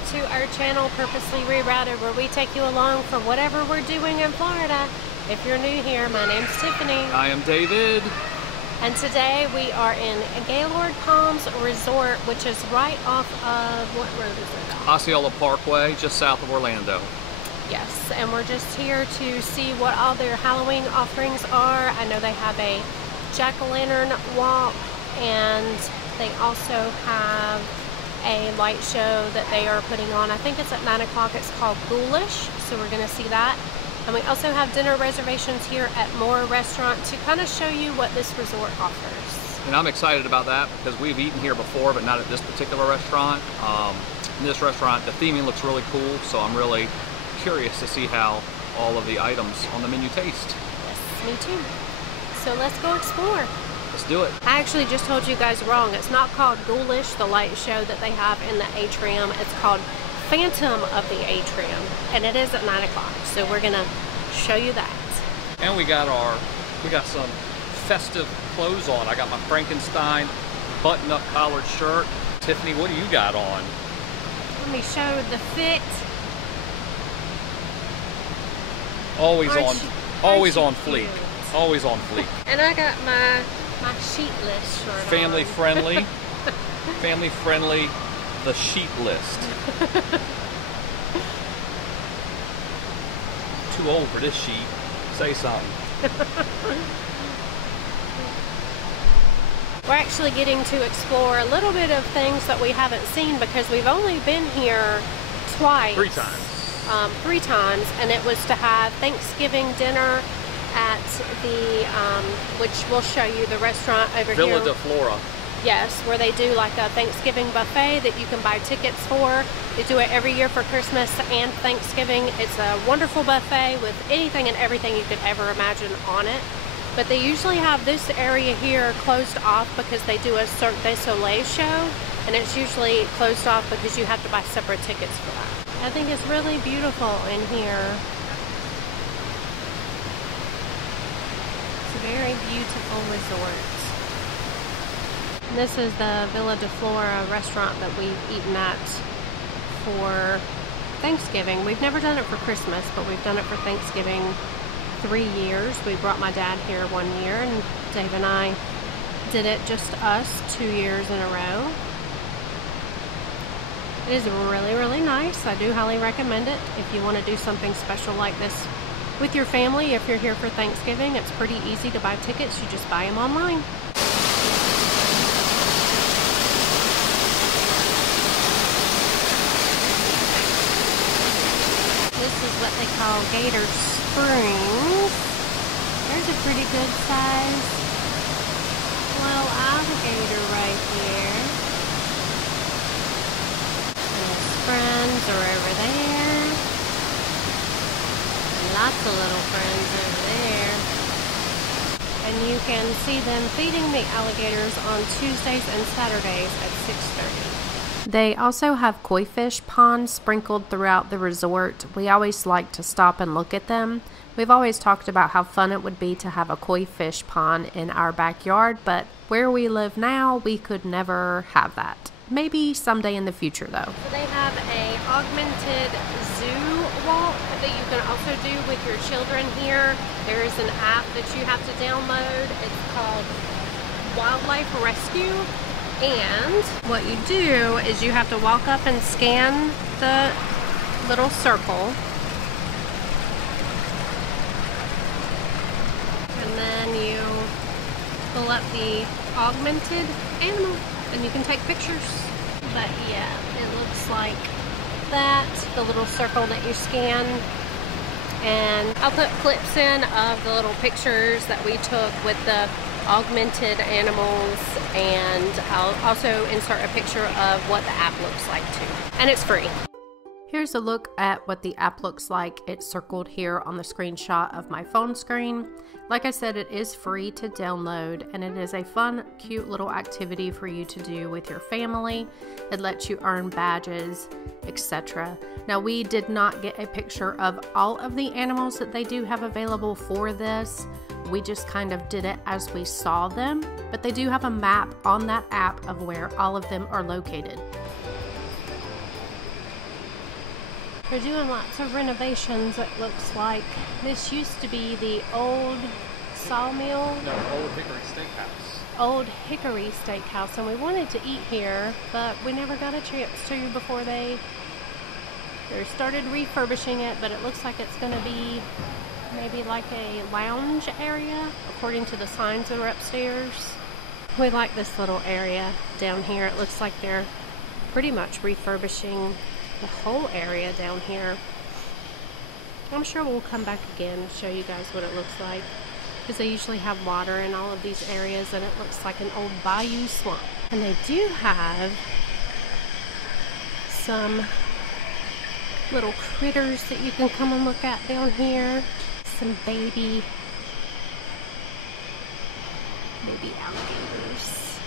back to our channel, Purposely Rerouted, where we take you along for whatever we're doing in Florida. If you're new here, my name's Tiffany. I am David. And today we are in Gaylord Palms Resort, which is right off of, what road is it? Osceola Parkway, just south of Orlando. Yes, and we're just here to see what all their Halloween offerings are. I know they have a jack-o'-lantern walk, and they also have a light show that they are putting on. I think it's at 9 o'clock. It's called Ghoulish, so we're going to see that. And we also have dinner reservations here at Moor restaurant to kind of show you what this resort offers. And I'm excited about that because we've eaten here before, but not at this particular restaurant. In this restaurant, the theming looks really cool, so I'm really curious to see how all of the items on the menu taste. Yes, me too. So let's go explore. Let's do it. I actually just told you guys wrong. It's not called Ghoulish, the light show that they have in the atrium. It's called Phantom of the Atrium, and it is at 9 o'clock. So we're gonna show you that. And we got some festive clothes on. I got my Frankenstein button-up collared shirt. Tiffany, what do you got on? Let me show the fit. Always on fleek. Always on fleek. And I got my sheetless shirt Family on. friendly. Family friendly, the sheet list. Too old for this sheet. Say something. We're actually getting to explore a little bit of things that we haven't seen because we've only been here twice. 3 times. 3 times, and it was to have Thanksgiving dinner at the, which we'll show you, the restaurant over here. Villa de Flora. Yes, where they do like a Thanksgiving buffet that you can buy tickets for. They do it every year for Christmas and Thanksgiving. It's a wonderful buffet with anything and everything you could ever imagine on it. But they usually have this area here closed off because they do a Cirque du Soleil show, and it's usually closed off because you have to buy separate tickets for that. I think it's really beautiful in here. It's a very beautiful resort. This is the Villa de Flora restaurant that we've eaten at for Thanksgiving. We've never done it for Christmas, but we've done it for Thanksgiving 3 years. We brought my dad here 1 year, and Dave and I did it just us 2 years in a row. It is really, really nice. I do highly recommend it if you want to do something special like this with your family. If you're here for Thanksgiving, it's pretty easy to buy tickets. You just buy them online. This is what they call Gator Springs. There's a pretty good size little alligator right here. And his friends are over there. And lots of little friends over there. And you can see them feeding the alligators on Tuesdays and Saturdays at 6:30. They also have koi fish ponds sprinkled throughout the resort. We always like to stop and look at them. We've always talked about how fun it would be to have a koi fish pond in our backyard, but where we live now, we could never have that. Maybe someday in the future though. So they have a augmented zoo walk that you can also do with your children here. There is an app that you have to download. It's called Wildlife Rescue. And what you do is you have to walk up and scan the little circle. And then you pull up the augmented animal and you can take pictures. But yeah, it looks like that, the little circle that you scan. And I'll put clips in of the little pictures that we took with the augmented animals, and I'll also insert a picture of what the app looks like too. And it's free. Here's a look at what the app looks like. It's circled here on the screenshot of my phone screen. Like I said, it is free to download, and it is a fun, cute little activity for you to do with your family. It lets you earn badges, etc. Now, we did not get a picture of all of the animals that they do have available for this. We just kind of did it as we saw them, but they do have a map on that app of where all of them are located. They're doing lots of renovations, it looks like. This used to be the old sawmill. No, Old Hickory Steakhouse. Old Hickory Steakhouse, and we wanted to eat here, but we never got a chance to before they started refurbishing it, but it looks like it's going to be maybe like a lounge area, according to the signs that are upstairs. We like this little area down here. It looks like they're pretty much refurbishing the whole area down here. I'm sure we'll come back again and show you guys what it looks like, because they usually have water in all of these areas, and it looks like an old bayou swamp. And they do have some little critters that you can come and look at down here. Some baby alligators.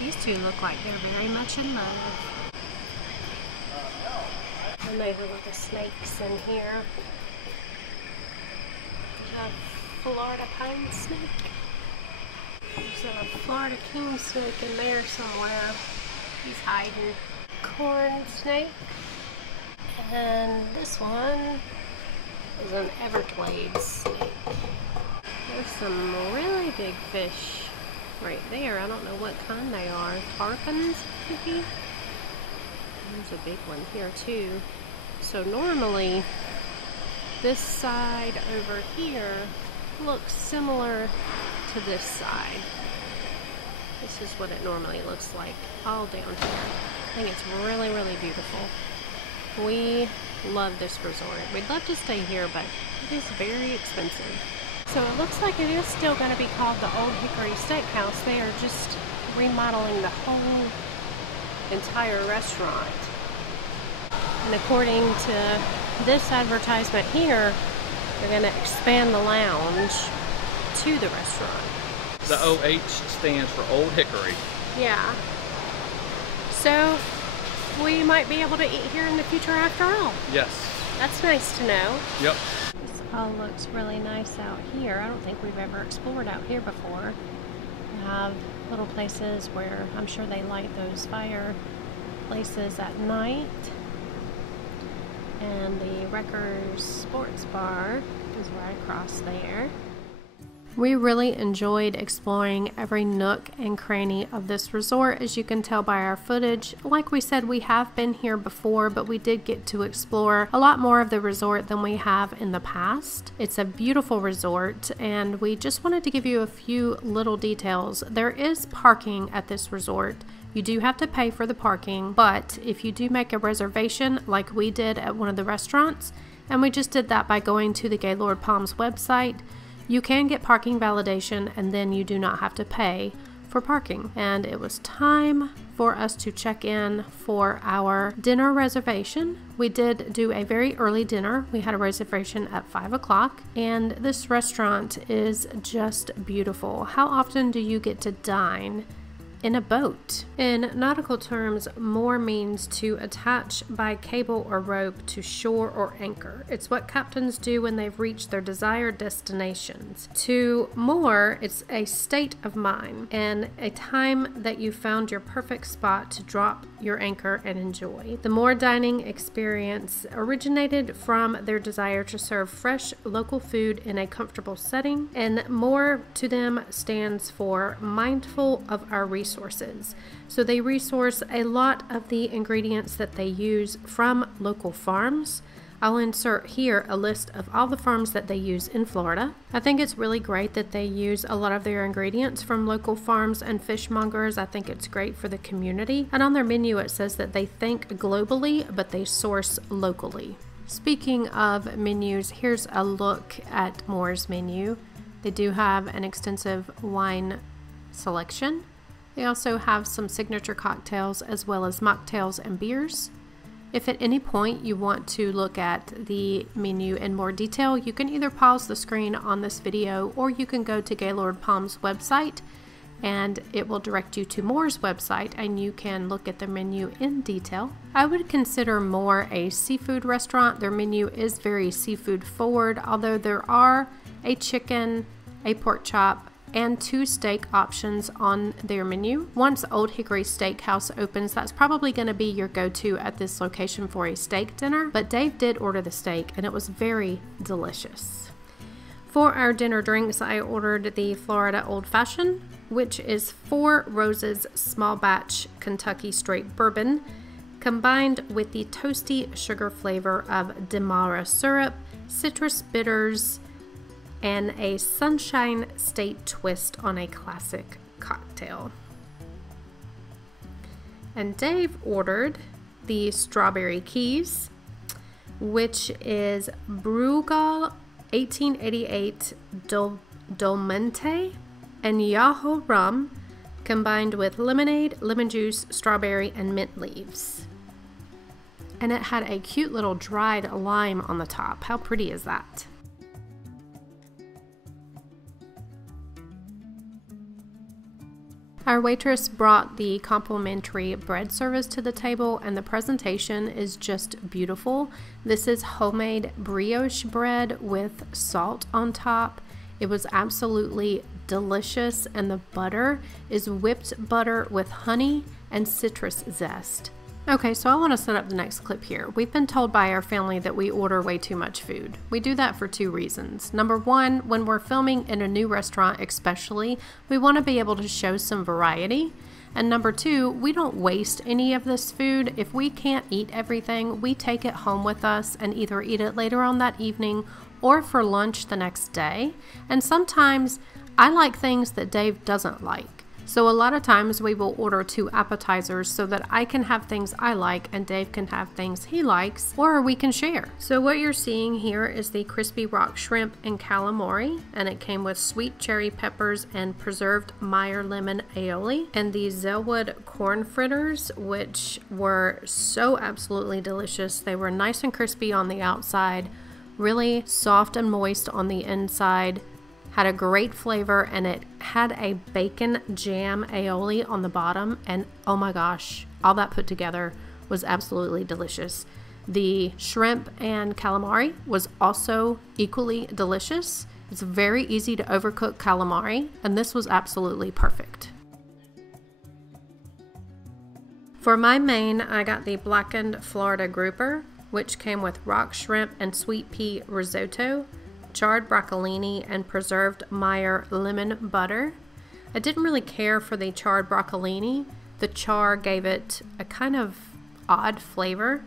These two look like they're very much in love. And they have a lot of snakes in here. We have Florida pine snake. There's a Florida king snake in there somewhere. He's hiding. Corn snake. And this one is an Everglades snake. There's some really big fish right there. I don't know what kind they are. Tarpons, maybe? There's a big one here too. So normally this side over here looks similar to this side. This is what it normally looks like all down here. I think it's really, really beautiful. We love this resort. We'd love to stay here, but it is very expensive. So it looks like it is still going to be called the Old Hickory Steakhouse. They are just remodeling the whole entire restaurant. And according to this advertisement here, they're going to expand the lounge to the restaurant. The OH stands for Old Hickory. Yeah. So we might be able to eat here in the future after all. Yes. That's nice to know. Yep. This all looks really nice out here. I don't think we've ever explored out here before. We have little places where I'm sure they light those fire places at night. And the Wreckers Sports Bar is right across there. We really enjoyed exploring every nook and cranny of this resort, as you can tell by our footage. Like we said, we have been here before, but we did get to explore a lot more of the resort than we have in the past. It's a beautiful resort, and we just wanted to give you a few little details. There is parking at this resort. You do have to pay for the parking, but if you do make a reservation like we did at one of the restaurants, and we just did that by going to the Gaylord Palms website, you can get parking validation, and then you do not have to pay for parking. And it was time for us to check in for our dinner reservation. We did do a very early dinner. We had a reservation at 5 o'clock, and this restaurant is just beautiful. How often do you get to dine in a boat? In nautical terms, moor means to attach by cable or rope to shore or anchor. It's what captains do when they've reached their desired destinations. To moor, it's a state of mind and a time that you found your perfect spot to drop your anchor and enjoy. The moor dining experience originated from their desire to serve fresh local food in a comfortable setting, and moor to them stands for mindful of our resources. So they resource a lot of the ingredients that they use from local farms. I'll insert here a list of all the farms that they use in Florida. I think it's really great that they use a lot of their ingredients from local farms and fishmongers. I think it's great for the community. And on their menu it says that they think globally, but they source locally. Speaking of menus, here's a look at Moor's menu. They do have an extensive wine selection. They also have some signature cocktails as well as mocktails and beers. If at any point you want to look at the menu in more detail, you can either pause the screen on this video, or you can go to Gaylord Palms website and it will direct you to Moor's website and you can look at the menu in detail. I would consider Moor a seafood restaurant. Their menu is very seafood forward, although there are a chicken, a pork chop, and 2 steak options on their menu. Once Old Hickory Steakhouse opens, that's probably going to be your go-to at this location for a steak dinner, but Dave did order the steak and it was very delicious. For our dinner drinks, I ordered the Florida Old Fashioned, which is 4 Roses small batch Kentucky straight bourbon, combined with the toasty sugar flavor of Demerara syrup, citrus bitters, and a Sunshine State twist on a classic cocktail. And Dave ordered the Strawberry Keys, which is Brugal 1888 Dolmente and Yahoo rum, combined with lemonade, lemon juice, strawberry, and mint leaves. And it had a cute little dried lime on the top. How pretty is that? Our waitress brought the complimentary bread service to the table, and the presentation is just beautiful. This is homemade brioche bread with salt on top. It was absolutely delicious, and the butter is whipped butter with honey and citrus zest. Okay, so I want to set up the next clip here. We've been told by our family that we order way too much food. We do that for 2 reasons. Number 1, when we're filming in a new restaurant especially, we want to be able to show some variety. And number 2, we don't waste any of this food. If we can't eat everything, we take it home with us and either eat it later on that evening or for lunch the next day. And sometimes I like things that Dave doesn't like. So a lot of times we will order 2 appetizers so that I can have things I like and Dave can have things he likes, or we can share. So what you're seeing here is the crispy rock shrimp and calamari, and it came with sweet cherry peppers and preserved Meyer lemon aioli, and the Zellwood corn fritters, which were so absolutely delicious. They were nice and crispy on the outside, really soft and moist on the inside. Had a great flavor, and it had a bacon jam aioli on the bottom, and oh my gosh, all that put together was absolutely delicious. The shrimp and calamari was also equally delicious. It's very easy to overcook calamari, and this was absolutely perfect. For my main, I got the blackened Florida grouper, which came with rock shrimp and sweet pea risotto, charred broccolini, and preserved Meyer lemon butter. I didn't really care for the charred broccolini. The char gave it a kind of odd flavor,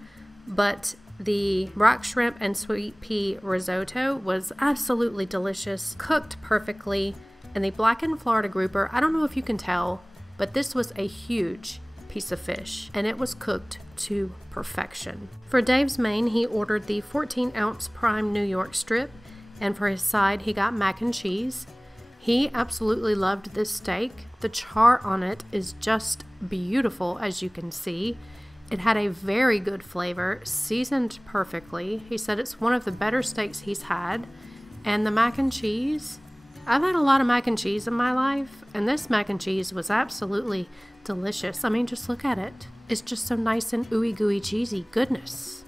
but the rock shrimp and sweet pea risotto was absolutely delicious, cooked perfectly. And the blackened Florida grouper, I don't know if you can tell, but this was a huge piece of fish, and it was cooked to perfection. For Dave's main, he ordered the 14-ounce prime New York strip, and for his side, he got mac and cheese. He absolutely loved this steak. The char on it is just beautiful, as you can see. It had a very good flavor, seasoned perfectly. He said it's one of the better steaks he's had. And the mac and cheese, I've had a lot of mac and cheese in my life, and this mac and cheese was absolutely delicious. I mean, just look at it. It's just so nice and ooey gooey cheesy goodness.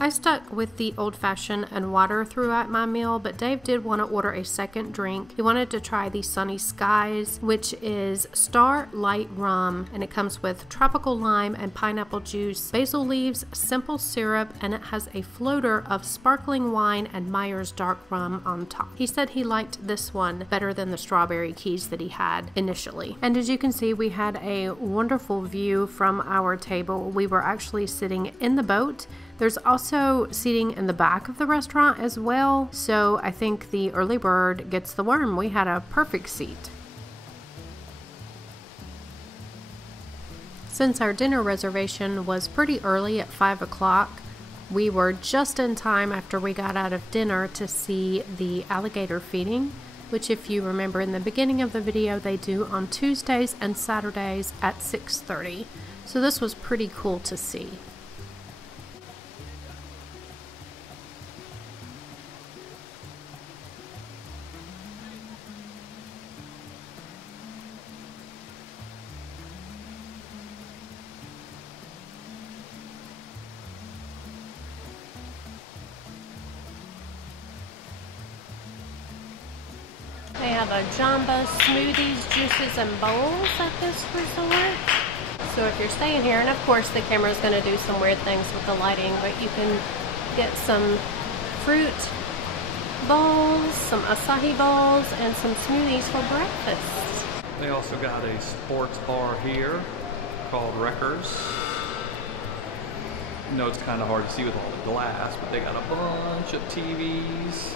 I stuck with the Old Fashioned and water throughout my meal, but Dave did want to order a second drink. He wanted to try the Sunny Skies, which is Star Light Rum, and it comes with tropical lime and pineapple juice, basil leaves, simple syrup, and it has a floater of sparkling wine and Meyer's dark rum on top. He said he liked this one better than the Strawberry Keys that he had initially. And as you can see, we had a wonderful view from our table. We were actually sitting in the boat. There's also seating in the back of the restaurant as well, so I think the early bird gets the worm. We had a perfect seat. Since our dinner reservation was pretty early at 5 o'clock, we were just in time after we got out of dinner to see the alligator feeding, which if you remember in the beginning of the video, they do on Tuesdays and Saturdays at 6:30. So this was pretty cool to see. They have a jumbo smoothies, juices, and bowls at this resort. So if you're staying here, and of course the camera is going to do some weird things with the lighting, but you can get some fruit bowls, some acai bowls, and some smoothies for breakfast. They also got a sports bar here called Wreckers. I know it's kind of hard to see with all the glass, but they got a bunch of TVs.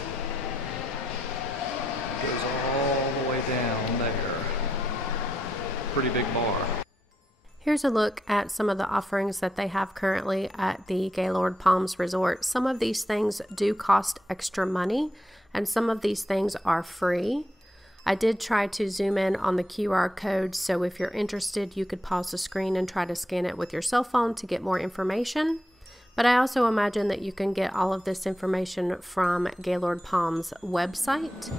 Goes all the way down there. Pretty big bar. Here's a look at some of the offerings that they have currently at the Gaylord Palms Resort. Some of these things do cost extra money, and some of these things are free. I did try to zoom in on the QR code, so if you're interested, you could pause the screen and try to scan it with your cell phone to get more information. But I also imagine that you can get all of this information from Gaylord Palms' website.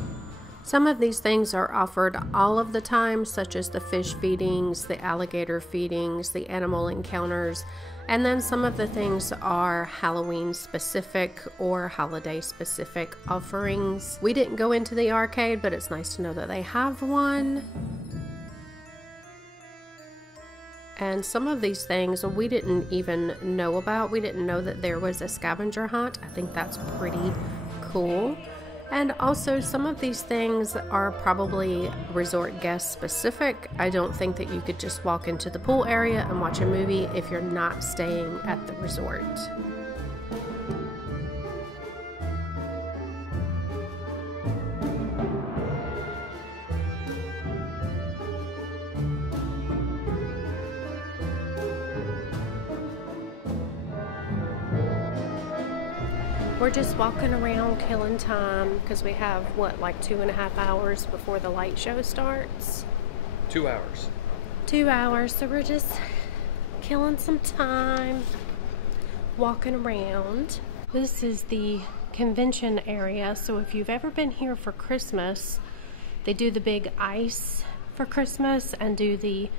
Some of these things are offered all of the time, such as the fish feedings, the alligator feedings, the animal encounters, and then some of the things are Halloween specific or holiday specific offerings. We didn't go into the arcade, but it's nice to know that they have one. And some of these things we didn't even know about. We didn't know that there was a scavenger hunt. I think that's pretty cool. And also some of these things are probably resort guest specific. I don't think that you could just walk into the pool area and watch a movie if you're not staying at the resort. We're just walking around killing time because we have, what, like 2.5 hours before the light show starts? 2 hours. 2 hours, so we're just killing some time, walking around. This is the convention area, so if you've ever been here for Christmas, they do the big ice for Christmas and do the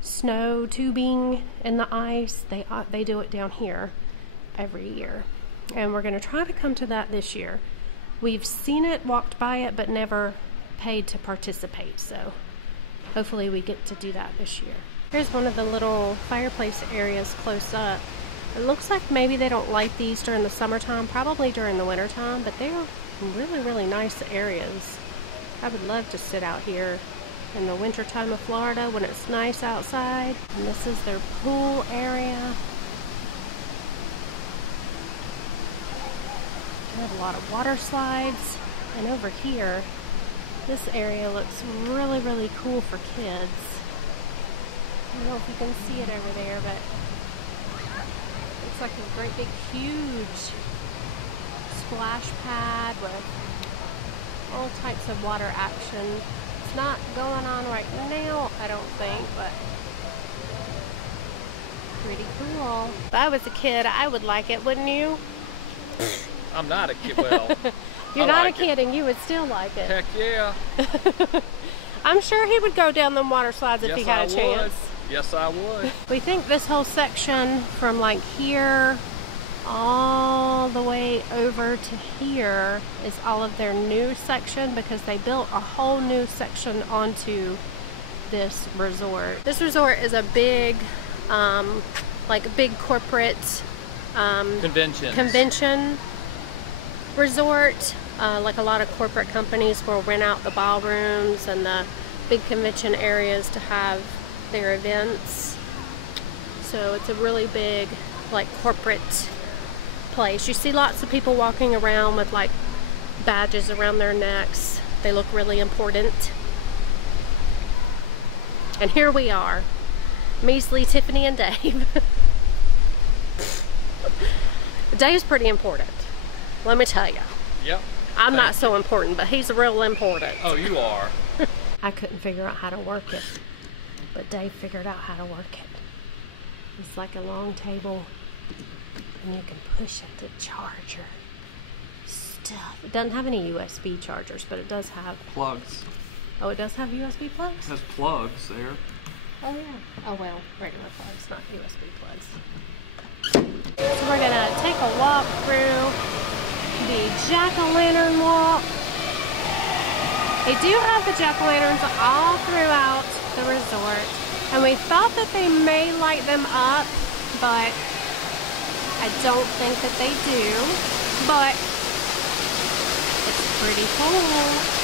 snow tubing in the ice. They do it down here every year. And we're going to try to come to that this year. We've seen it, walked by it, but never paid to participate. So hopefully we get to do that this year. Here's one of the little fireplace areas close up. It looks like maybe they don't light these during the summertime, probably during the wintertime, but they're really, really nice areas. I would love to sit out here in the wintertime of Florida when it's nice outside. And this is their pool area. They have a lot of water slides, and over here, this area looks really, really cool for kids. I don't know if you can see it over there, but it looks like a great big huge splash pad with all types of water action. It's not going on right now, I don't think, but pretty cool. If I was a kid, I would like it, wouldn't you? I'm not a kid. Well, you're not a kid and you would still like it. Heck yeah. I'm sure he would go down them water slides if he had a chance. Yes, I would. We think this whole section from like here all the way over to here is all of their new section because they built a whole new section onto this resort. This resort is a big, like big corporate convention resort. Like a lot of corporate companies will rent out the ballrooms and the big convention areas to have their events. So it's a really big, like, corporate place. You see lots of people walking around with like badges around their necks. They look really important. And here we are, measly Tiffany and Dave. Dave's pretty important, let me tell you. Yep. I'm not so important, but he's real important. Oh, you are. I couldn't figure out how to work it, but Dave figured out how to work it. It's like a long table, and you can push it to charger stuff. It doesn't have any USB chargers, but it does have Plugs. Oh, it does have USB plugs? It has plugs there. Oh, yeah. Oh, well, regular plugs, not USB plugs. So we're gonna take a walk through the jack-o'-lantern walk. They do have the jack-o'-lanterns all throughout the resort, and we thought that they may light them up, but I don't think that they do, but it's pretty cool.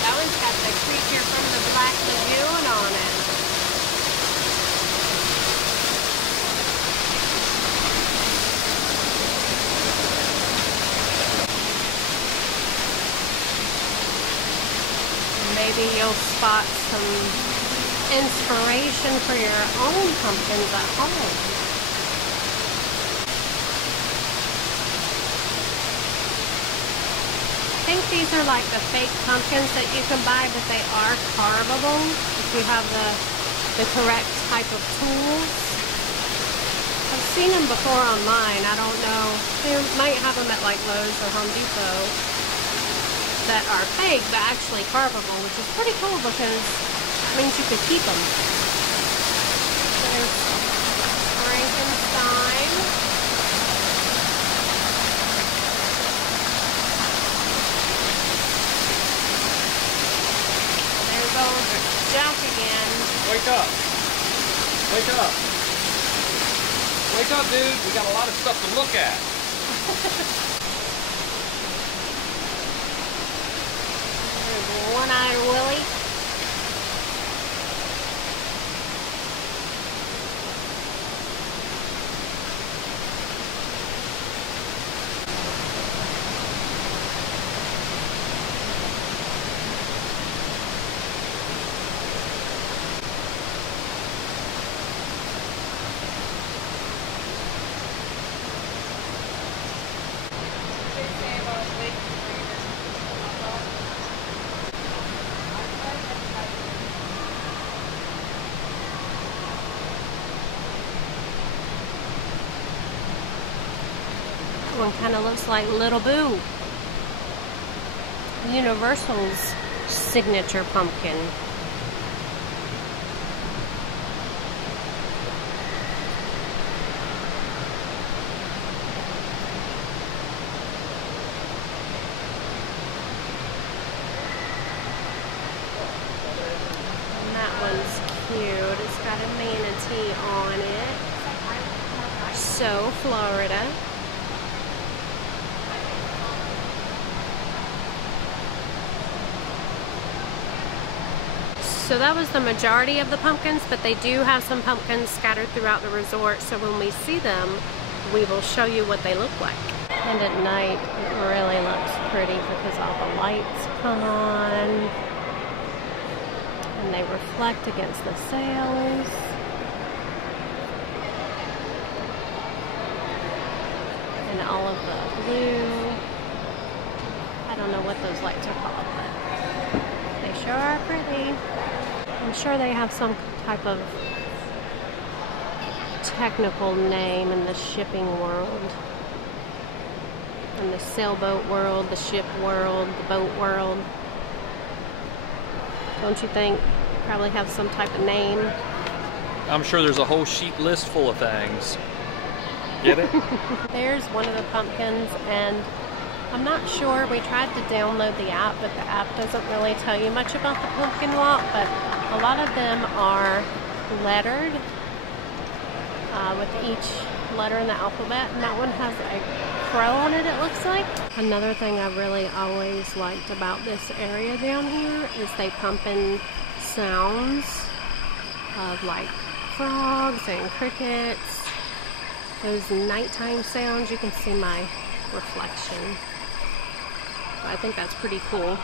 That one's got the creature from the Black Lagoon on it. Maybe you'll spot some inspiration for your own pumpkins at home. I think these are like the fake pumpkins that you can buy, but they are carvable if you have the correct type of tools. I've seen them before online. I don't know. They might have them at like Lowe's or Home Depot that are fake but actually carvable, which is pretty cool because it means you could keep them. There's Frankenstein. Jack again. Wake up. Wake up. Wake up, dude. We got a lot of stuff to look at. There's One-Eyed Willie. One kind of looks like Little Boo. Universal's signature pumpkin. And that one's cute. It's got a manatee on it. So Florida. So that was the majority of the pumpkins, but they do have some pumpkins scattered throughout the resort, so when we see them, we will show you what they look like. And at night, it really looks pretty because all the lights come on, and they reflect against the sails. And all of the blue. I don't know what those lights are called, but they sure are pretty. I'm sure they have some type of technical name in the shipping world, in the sailboat world, the ship world, the boat world. Don't you think? Probably have some type of name. I'm sure there's a whole sheet list full of things. Get it? There's one of the pumpkins, and I'm not sure. We tried to download the app, but the app doesn't really tell you much about the pumpkin walk, but a lot of them are lettered with each letter in the alphabet, and that one has a crow on it, it looks like. Another thing I really always liked about this area down here is they pump in sounds of like frogs and crickets. Those nighttime sounds, you can see my reflection. I think that's pretty cool.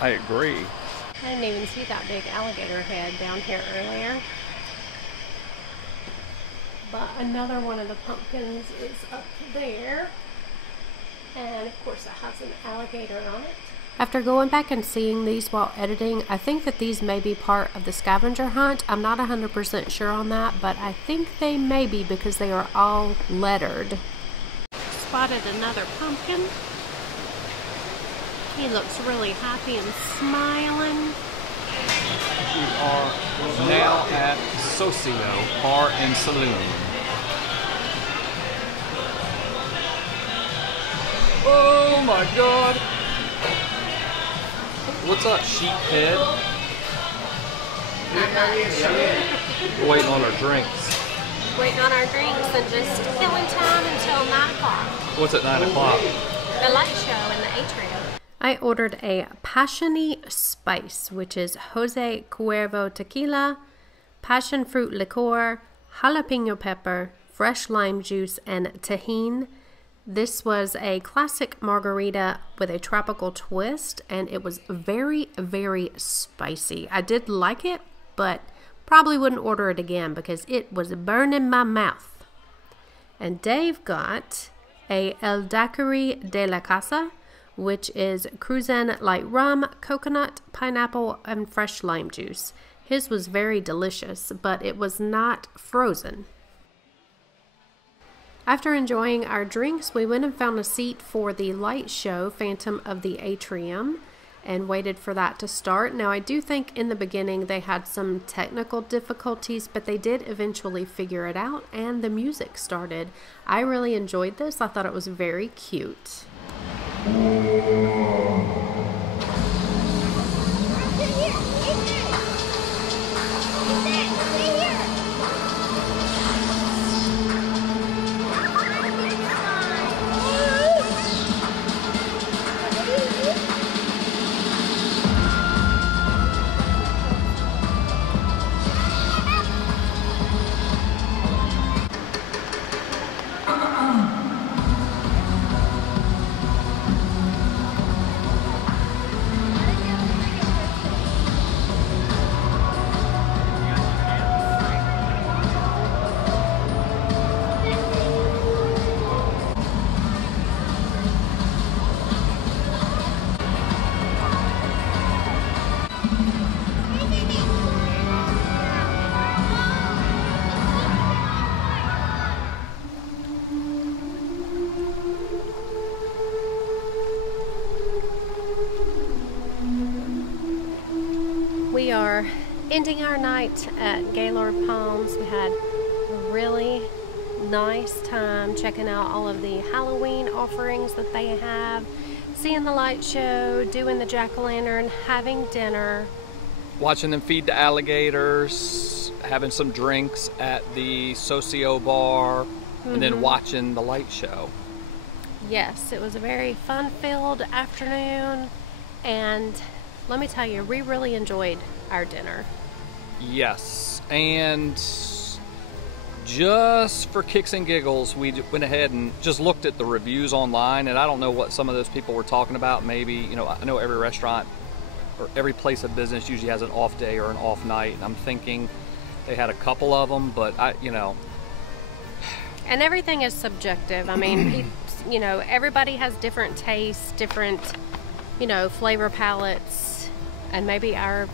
I agree. I didn't even see that big alligator head down here earlier. But another one of the pumpkins is up there. And of course it has an alligator on it. After going back and seeing these while editing, I think that these may be part of the scavenger hunt. I'm not 100% sure on that, but I think they may be because they are all lettered. Spotted another pumpkin. He looks really happy and smiling. We are now at Socio Bar and Saloon. Oh my God! What's up, sheephead? We're waiting on our drinks. Waiting on our drinks and just killing time until 9 o'clock. What's at 9 o'clock? The light show in the atrium. I ordered a Passion-y Spice, which is Jose Cuervo tequila, passion fruit liqueur, jalapeno pepper, fresh lime juice, and tahini. This was a classic margarita with a tropical twist, and it was very, very spicy. I did like it, but probably wouldn't order it again because it was burning my mouth. And Dave got a El Daiquiri de la Casa, which is Cruzan light rum, coconut, pineapple, and fresh lime juice. His was very delicious, but it was not frozen. After enjoying our drinks, we went and found a seat for the light show, Phantom of the Atrium, and waited for that to start. Now, I do think in the beginning they had some technical difficulties, but they did eventually figure it out, and the music started. I really enjoyed this. I thought it was very cute. We are ending our night at Gaylord Palms. We had a really nice time checking out all of the Halloween offerings that they have, seeing the light show, doing the jack-o'-lantern, having dinner. Watching them feed the alligators, having some drinks at the Socio Bar, and then watching the light show. Yes, it was a very fun-filled afternoon, and let me tell you, we really enjoyed our dinner. Yes, and just for kicks and giggles, we went ahead and just looked at the reviews online, and I don't know what some of those people were talking about. Maybe, you know, I know every restaurant or every place of business usually has an off day or an off night, and I'm thinking they had a couple of them, but you know. And everything is subjective. I mean, you know, everybody has different tastes, different, you know, flavor palettes. And maybe our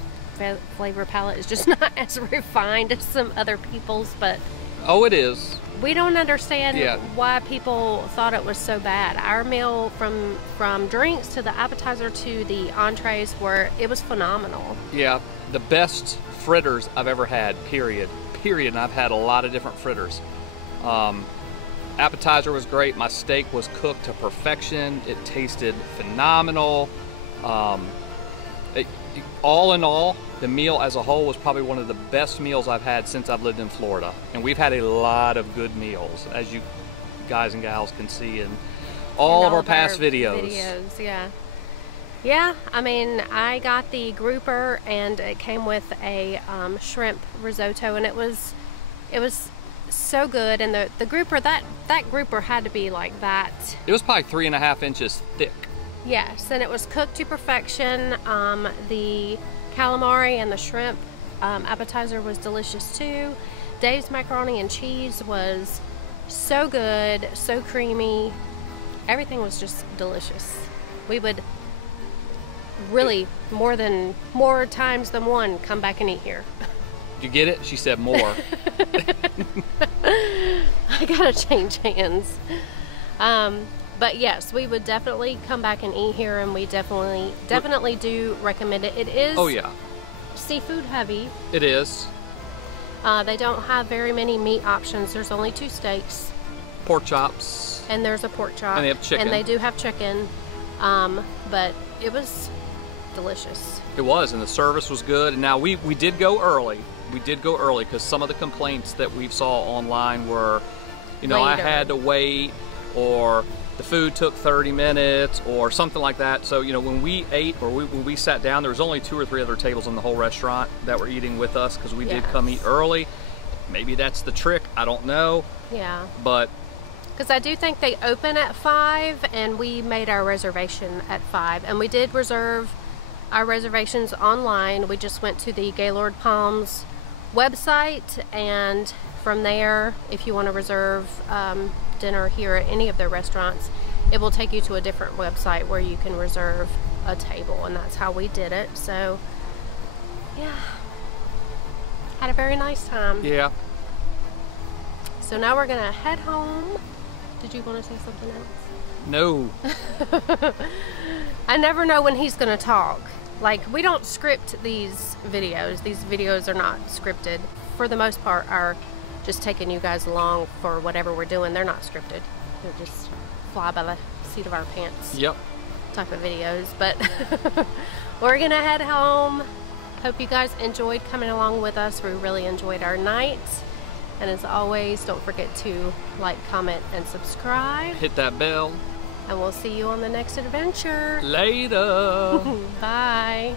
flavor palette is just not as refined as some other people's, but oh, it is. We don't understand why people thought it was so bad. Our meal, from drinks to the appetizer to the entrees, it was phenomenal. Yeah, the best fritters I've ever had. Period. And I've had a lot of different fritters. Appetizer was great. My steak was cooked to perfection. It tasted phenomenal. All in all, the meal as a whole was probably one of the best meals I've had since I've lived in Florida. And we've had a lot of good meals, as you guys and gals can see in all of our past videos. Yeah, I mean, I got the grouper, and it came with a shrimp risotto, and it was so good. And the grouper, that grouper had to be like that. It was probably 3.5 inches thick. Yes, and it was cooked to perfection. The calamari and the shrimp appetizer was delicious too. Dave's macaroni and cheese was so good, so creamy. Everything was just delicious. We would really, more times than one, come back and eat here. You get it? She said more. I gotta change hands. But yes, we would definitely come back and eat here, and we definitely do recommend it. It is Oh yeah, seafood heavy. it is. They don't have very many meat options. There's only 2 steaks. Pork chops. And there's a pork chop. And they have chicken. And they do have chicken. But it was delicious. It was, and the service was good. And now we did go early. We did go early because some of the complaints that we saw online were, you know, I Later. had to wait, or the food took 30 minutes or something like that. So, you know, when we ate or when we sat down, there was only 2 or 3 other tables in the whole restaurant that were eating with us because we did come eat early. Maybe that's the trick. I don't know. Yeah. But because I do think they open at 5, and we made our reservation at 5. And we did reserve our reservations online. We just went to the Gaylord Palms website, and from there, if you want to reserve dinner here at any of their restaurants, it will take you to a different website where you can reserve a table, and that's how we did it. So yeah, had a very nice time. yeah, So now we're gonna head home. Did you want to say something else? no. I never know when he's gonna talk. Like, we don't script these videos. These videos are not scripted. For the most part, are just taking you guys along for whatever we're doing. They're not scripted. They're just fly by the seat of our pants Yep. type of videos. But we're gonna head home. Hope you guys enjoyed coming along with us. We really enjoyed our night. And as always, don't forget to like, comment, and subscribe. Hit that bell. And we'll see you on the next adventure. Later. Bye.